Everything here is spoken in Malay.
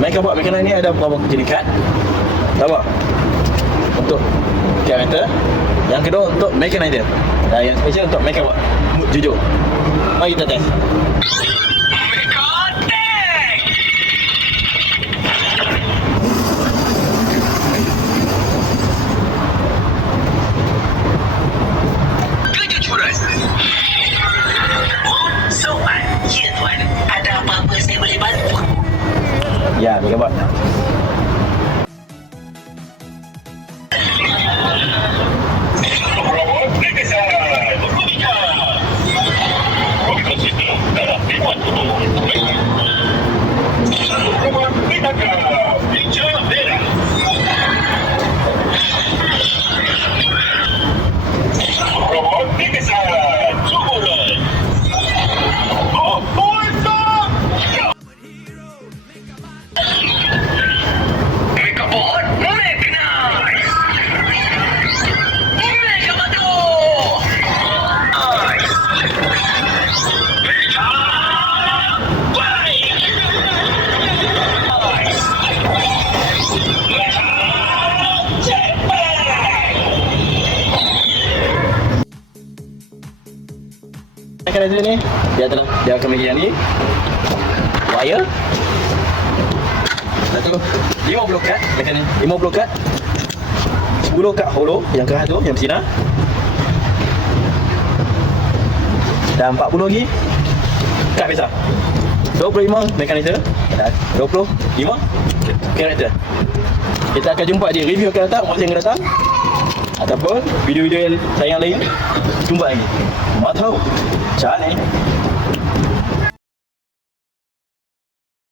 Mereka buat makanan ni ada beberapa jenis kad. Tahu tak? Untuk karakter. Yang kedua untuk mechanizer. Dan yang special untuk mereka buat mood jujur. Mari kita test. Kejujuran. Soal, ya tuan. Ada apa-apa saya boleh bantu? Ya, mereka buat. Mechanizer ni dia akan bagi yang ni wire. Satu 50 kad mekanik, 50 kad 10 kad hollow yang keras tu yang bersinar, dan 40 lagi kad biasa. 25 mechanizer dan 25 karakter. Kita akan jumpa di review akan datang, masa yang akan datang, ataupun video-video yang sayang lain. Jumpa lagi. Mau tahu cara ni?